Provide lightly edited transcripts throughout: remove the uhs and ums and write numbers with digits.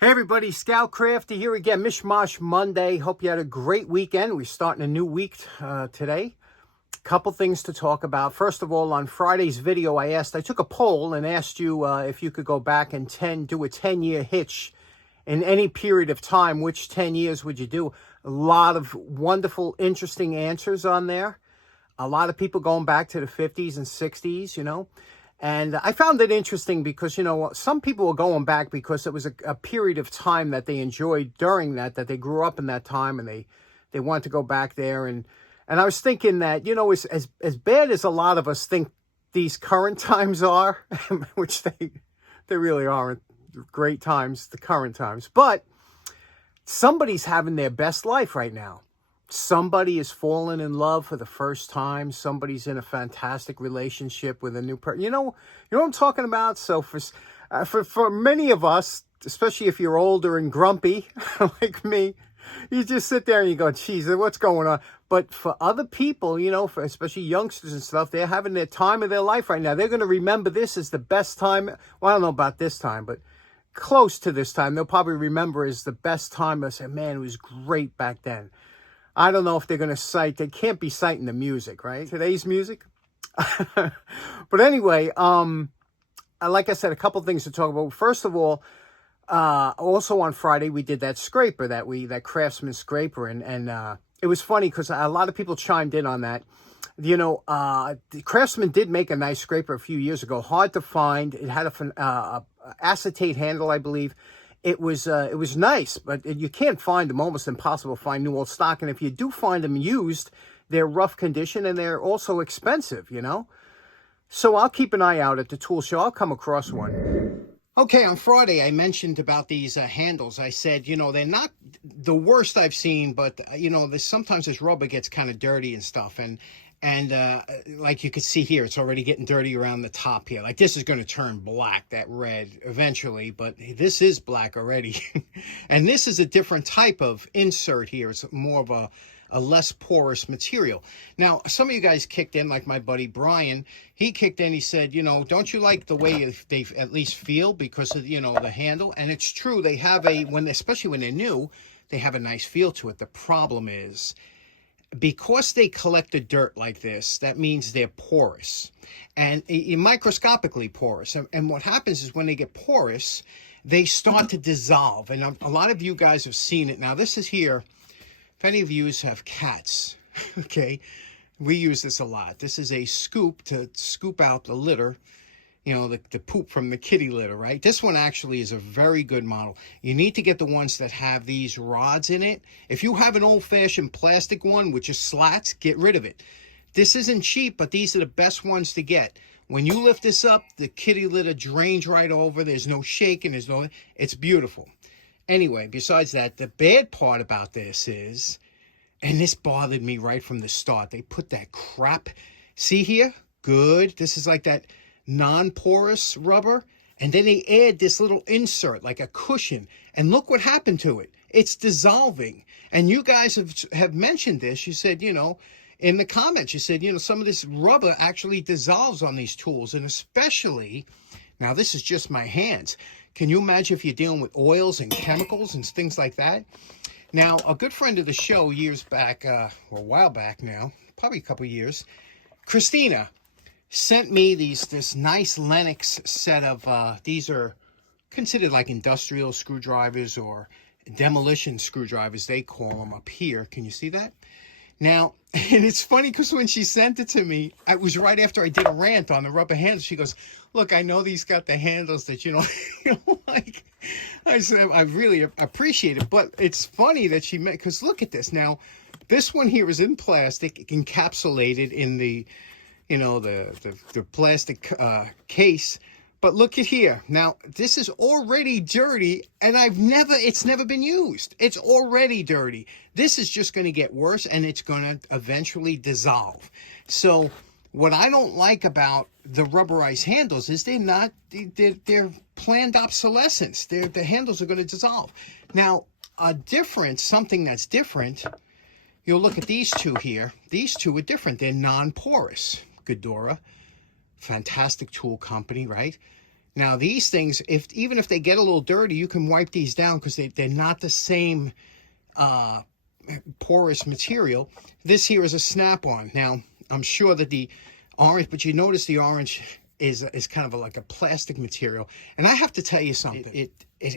Hey everybody, Scout Crafty here again, Mishmash Monday. Hope you had a great weekend. We're starting a new week today. Couple things to talk about. First of all, on Friday's video, I took a poll and asked you if you could go back and do a 10-year hitch in any period of time. Which 10 years would you do? A lot of wonderful, interesting answers on there. A lot of people going back to the 50s and 60s, And I found it interesting because, some people were going back because it was a period of time that they enjoyed during that they grew up in that time, and they wanted to go back there. And I was thinking that, as bad as a lot of us think these current times are, which they really aren't great times, the current times, but somebody's having their best life right now. Somebody is falling in love for the first time. Somebody's in a fantastic relationship with a new person. You know what I'm talking about? So for many of us, especially if you're older and grumpy like me, you just sit there and you go, geez, what's going on? But for other people, for especially youngsters and stuff, they're having their time of their life right now. They're going to remember this as the best time. Well, I don't know about this time, but close to this time. They'll probably remember as the best time. They'll say, man, it was great back then. I don't know if they're going to they can't be citing the music, right? Today's music. But anyway, like I said, a couple things to talk about. First of all, also on Friday, we did that scraper, that Craftsman scraper. And it was funny because a lot of people chimed in on that. The Craftsman did make a nice scraper a few years ago. Hard to find. It had a acetate handle, I believe. It was nice, but you can't find them. Almost impossible to find new old stock. And if you do find them used, they're rough condition and they're also expensive, So I'll keep an eye out at the tool show. I'll come across one. Okay, on Friday, I mentioned about these handles. I said, they're not the worst I've seen, but, sometimes this rubber gets kind of dirty and stuff. And like you can see here, it's already getting dirty around the top here. Like this is going to turn black, that red, eventually. But this is black already. And this is a different type of insert here. It's more of a less porous material. Now, some of you guys kicked in, like my buddy Brian. He kicked in, he said, don't you like the way they at least feel because of, the handle? And it's true. They have especially when they're new, they have a nice feel to it. The problem is, because they collect the dirt like this, that means they're porous and microscopically porous. And what happens is when they get porous, they start to dissolve. And a lot of you guys have seen it. Now, this is here. If any of you have cats, okay, we use this a lot. This is a scoop to scoop out the litter, the poop from the kitty litter, right? This one actually is a very good model. You need to get the ones that have these rods in it. If you have an old-fashioned plastic one, which is slats, get rid of it. This isn't cheap, but these are the best ones to get. When you lift this up, the kitty litter drains right over. There's no shaking. It's beautiful. Anyway, besides that, the bad part about this is, and this bothered me right from the start, they put that crap, see here? Good. This is like that non-porous rubber, and then they add this little insert like a cushion, and look what happened to it. It's dissolving. And you guys have mentioned this. You said, in the comments, you said, some of this rubber actually dissolves on these tools, and especially, now this is just my hands. Can you imagine if you're dealing with oils and chemicals and things like that? Now, a good friend of the show years back, or a while back now, probably a couple years, Christina, sent me this nice Lennox set of, these are considered like industrial screwdrivers or demolition screwdrivers, they call them up here. Can you see that? Now, and it's funny because when she sent it to me, it was right after I did a rant on the rubber handles. She goes, look, I know these got the handles that you don't like. I said, I really appreciate it. But it's funny that she meant, because look at this. Now, this one here is in plastic, encapsulated in the the plastic case. But look at here. Now, this is already dirty, and it's never been used. It's already dirty. This is just going to get worse, and it's going to eventually dissolve. So what I don't like about the rubberized handles is they're planned obsolescence. The handles are going to dissolve. Now, something that's different, you'll look at these two here. These two are different. They're non-porous. Ghidorah, fantastic tool company, right? Now these things, even if they get a little dirty, you can wipe these down because they're not the same porous material. This here is a snap-on. Now I'm sure that the orange, but you notice the orange is kind of like a plastic material. And I have to tell you something. It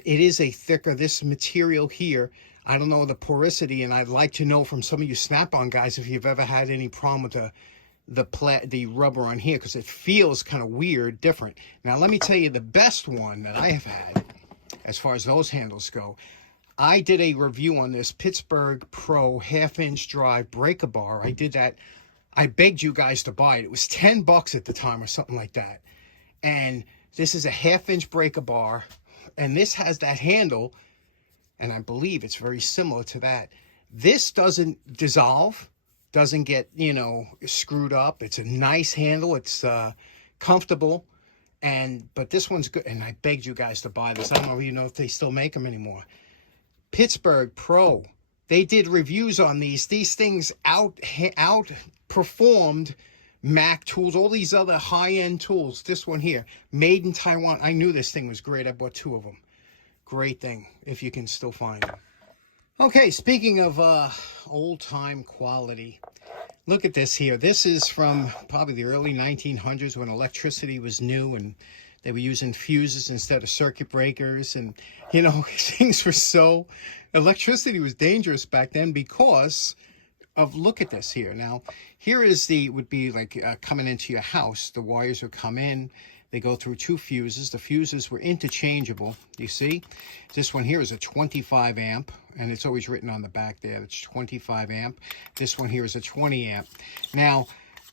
is a thicker, this material here. I don't know the porosity, and I'd like to know from some of you snap-on guys if you've ever had any problem with the rubber on here, because it feels kind of weird, different. Now let me tell you the best one that I have had as far as those handles go. I did a review on this Pittsburgh Pro 1/2-inch drive breaker bar. I did that. I begged you guys to buy it. It was $10 at the time or something like that. And this is a 1/2-inch breaker bar, and this has that handle, and I believe it's very similar to that. This doesn't dissolve, doesn't get, you know, screwed up. It's a nice handle. It's comfortable, but this one's good. And I begged you guys to buy this. I don't even know if they still make them anymore. Pittsburgh Pro. They did reviews on these. These things outperformed Mac tools, all these other high-end tools. This one here, made in Taiwan. I knew this thing was great. I bought 2 of them. Great thing, if you can still find them. Okay, speaking of old-time quality, look at this here. This is from probably the early 1900s when electricity was new and they were using fuses instead of circuit breakers. And, you know, things were so... Electricity was dangerous back then because of, look at this here. Now, here is would be like coming into your house. The wires would come in. They go through 2 fuses. The fuses were interchangeable. You see? This one here is a 25 amp, and it's always written on the back there. It's 25 amp. This one here is a 20 amp. Now,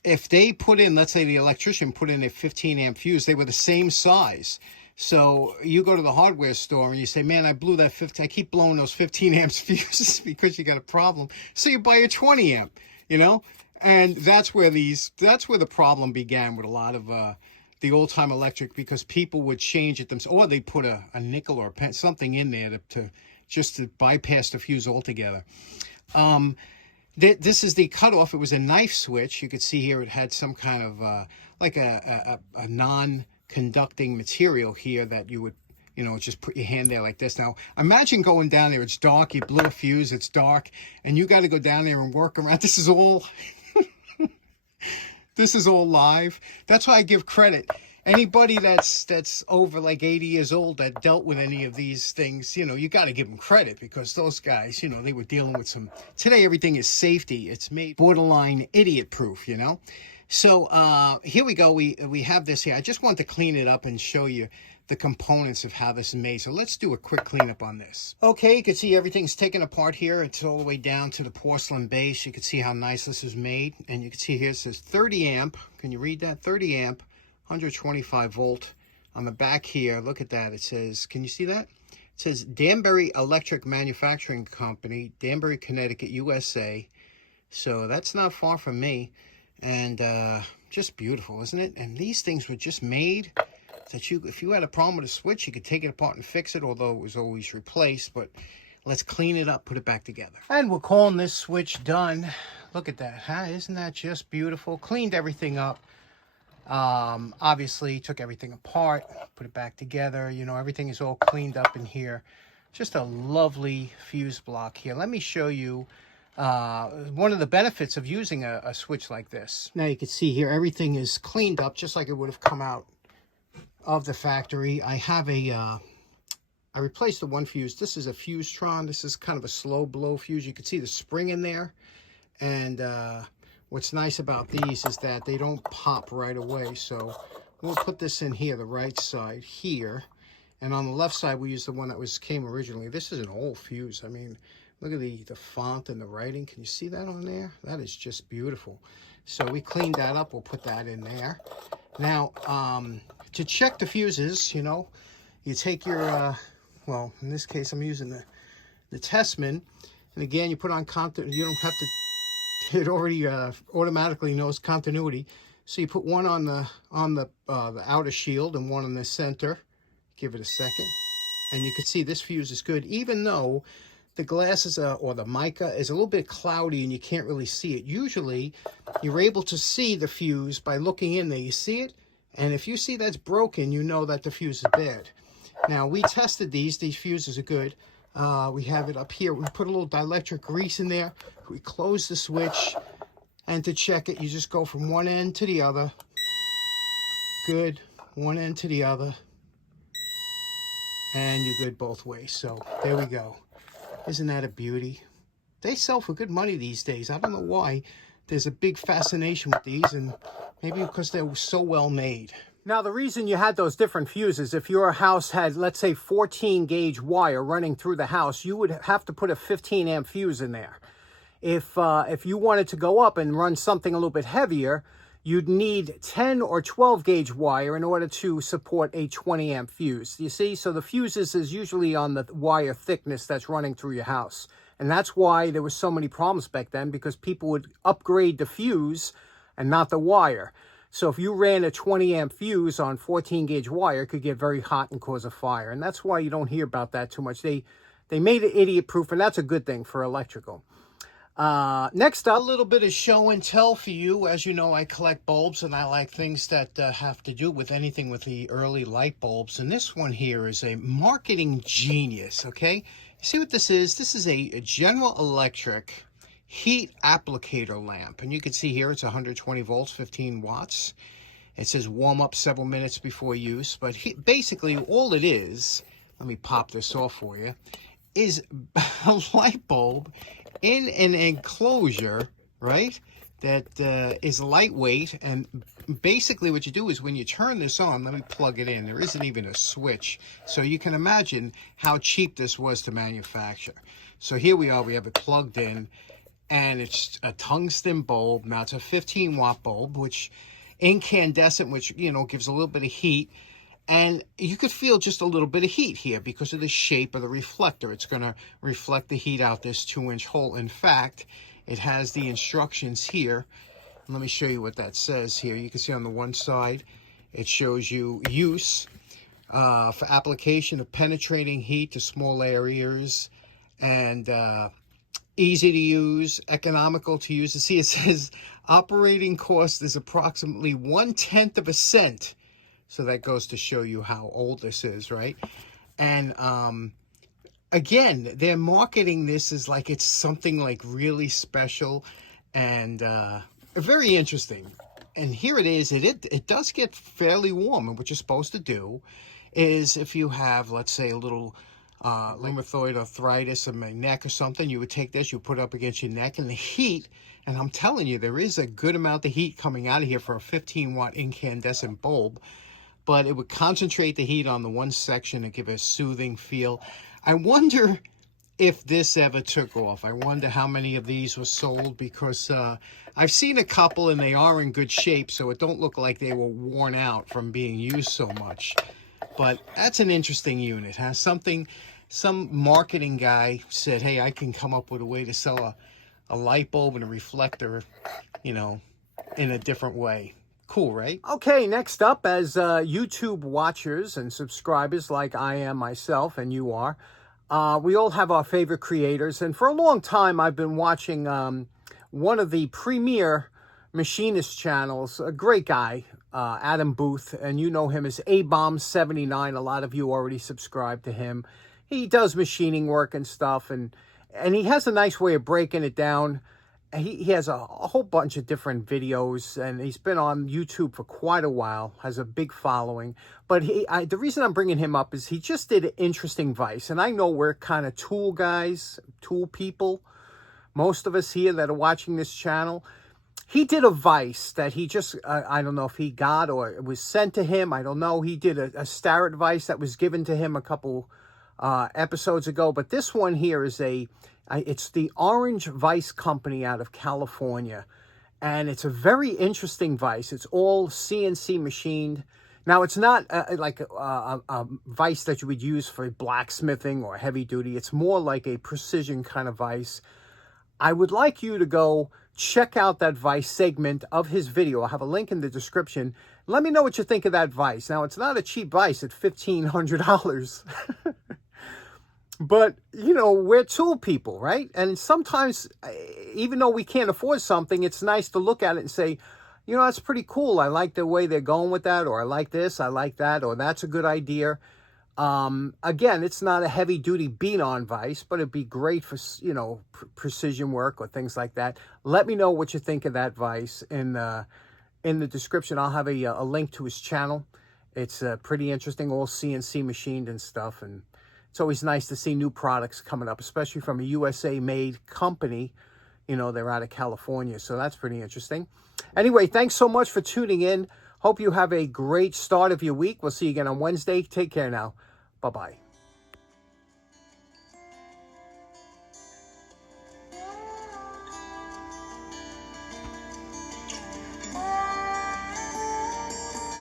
if they put in, let's say the electrician put in a 15 amp fuse, they were the same size. So you go to the hardware store and you say, man, I blew that 15, I keep blowing those 15 amps fuses because you got a problem. So you buy a 20 amp, you know? And that's where the problem began with a lot of the old time electric, because people would change it themselves, or they put a nickel or something in there to bypass the fuse altogether. This is the cutoff. It was a knife switch. You could see here it had some kind of like a non-conducting material here that you would, you know, just put your hand there like this. Now, imagine going down there. It's dark. You blew a fuse. It's dark. And you got to go down there and work around. This is all... This is all live. That's why I give credit. Anybody that's over like 80 years old that dealt with any of these things, you know, you got to give them credit, because those guys, you know, they were dealing with some... Today, everything is safety. It's made borderline idiot-proof, you know? So here we go. We have this here. I just want to clean it up and show you the components of how this is made. So let's do a quick cleanup on this. Okay, you can see everything's taken apart here. It's all the way down to the porcelain base. You can see how nice this is made. And you can see here it says 30 amp. Can you read that? 30 amp, 125 volt. On the back here, look at that. It says, can you see that? It says Danbury Electric Manufacturing Company, Danbury, Connecticut, USA. So that's not far from me. And just beautiful, isn't it? And these things were just made that if you had a problem with a switch, you could take it apart and fix it, although it was always replaced. But let's clean it up, put it back together. And we're calling this switch done. Look at that, huh? Isn't that just beautiful? Cleaned everything up. Obviously, took everything apart, put it back together. You know, everything is all cleaned up in here. Just a lovely fuse block here. Let me show you one of the benefits of using a switch like this. Now you can see here, everything is cleaned up just like it would have come out of the factory. I have I replaced the one fuse. This is a Fusetron. This is kind of a slow blow fuse. You can see the spring in there. And what's nice about these is that they don't pop right away. So we'll put this in here, the right side here. And on the left side, we use the one that came originally. This is an old fuse. I mean, look at the font and the writing. Can you see that on there? That is just beautiful. So we cleaned that up. We'll put that in there. Now, to check the fuses, you know, you take your, well, in this case, I'm using the Testman. And again, you put on continuity. You don't have to, it already automatically knows continuity. So you put one on the outer shield and one on the center. Give it a second. And you can see this fuse is good, even though the glass is or the mica is a little bit cloudy and you can't really see it. Usually, you're able to see the fuse by looking in there. You see it? And if you see that's broken, you know that the fuse is bad. Now, we tested these. These fuses are good. We have it up here. We put a little dielectric grease in there. We close the switch. And to check it, you just go from one end to the other. Good. One end to the other. And you're good both ways. So, there we go. Isn't that a beauty? They sell for good money these days. I don't know why. There's a big fascination with these, and maybe because they're so well made. Now, the reason you had those different fuses, if your house had, let's say, 14 gauge wire running through the house, you would have to put a 15 amp fuse in there. If you wanted to go up and run something a little bit heavier, you'd need 10 or 12 gauge wire in order to support a 20 amp fuse. You see, so the fuses is usually on the wire thickness that's running through your house. And that's why there were so many problems back then, because people would upgrade the fuse and not the wire. So if you ran a 20 amp fuse on 14 gauge wire, it could get very hot and cause a fire. And that's why you don't hear about that too much. They made it idiot proof, and that's a good thing for electrical. Next up, a little bit of show and tell for you. As you know, I collect bulbs, and I like things that have to do with anything with the early light bulbs. And this one here is a marketing genius, okay? You see what this is? This is a General Electric heat applicator lamp. And you can see here it's 120 volts, 15 watts. It says warm up several minutes before use. But basically all it is, let me pop this off for you, is a light bulb in an enclosure, right, that is lightweight. And basically what you do is when you turn this on, let me plug it in. There isn't even a switch. So you can imagine how cheap this was to manufacture. So here we are, we have it plugged in, and it's a tungsten bulb. Now it's a 15 watt bulb, which incandescent, which, you know, gives a little bit of heat. And you could feel just a little bit of heat here because of the shape of the reflector. It's going to reflect the heat out this 2-inch hole. In fact, it has the instructions here. Let me show you what that says here. You can see on the one side, it shows you use for application of penetrating heat to small areas, and easy to use, economical to use. You see, it says operating cost is approximately 1/10 of a cent. So that goes to show you how old this is, right? And again, they're marketing this as like it's something like really special and very interesting. And here it is. It does get fairly warm. And what you're supposed to do is, if you have, let's say, a little rheumatoid arthritis in my neck or something, you would take this, you put it up against your neck, and the heat, and I'm telling you, there is a good amount of heat coming out of here for a 15 watt incandescent bulb. But it would concentrate the heat on the one section and give a soothing feel. I wonder if this ever took off. I wonder how many of these were sold, because I've seen a couple and they are in good shape, so it don't look like they were worn out from being used so much. But that's an interesting unit, huh? Some marketing guy said, hey, I can come up with a way to sell a light bulb and a reflector, you know, in a different way. Cool, right? Okay, next up, as YouTube watchers and subscribers like I am myself and you are, we all have our favorite creators. And for a long time, I've been watching one of the premier machinist channels, a great guy, Adam Booth, and you know him as A-Bomb79. A lot of you already subscribe to him. He does machining work and stuff, and he has a nice way of breaking it down. He has a whole bunch of different videos, and he's been on YouTube for quite a while, has a big following. But the reason I'm bringing him up is he just did an interesting vice. And I know we're kind of tool guys, tool people, most of us here that are watching this channel. He did a vice that he just, I don't know if he got or it was sent to him. I don't know. He did a Starrett vice that was given to him a couple episodes ago. But this one here is it's the Orange Vice Company out of California. And it's a very interesting vice. It's all CNC machined. Now, it's not like a vice that you would use for blacksmithing or heavy duty. It's more like a precision kind of vice. I would like you to go check out that vice segment of his video. I'll have a link in the description. Let me know what you think of that vice. Now, it's not a cheap vice at $1,500. But, you know, we're tool people, right? And sometimes, even though we can't afford something, it's nice to look at it and say, you know, that's pretty cool. I like the way they're going with that, or I like this, I like that, or that's a good idea. Again, it's not a heavy duty beat on vise, but it'd be great for, you know, precision work or things like that. Let me know what you think of that vise in the description. I'll have a link to his channel. It's pretty interesting, all CNC machined and stuff. And it's always nice to see new products coming up, especially from a USA made company. You know, they're out of California. So that's pretty interesting. Anyway, thanks so much for tuning in. Hope you have a great start of your week. We'll see you again on Wednesday. Take care now. Bye-bye.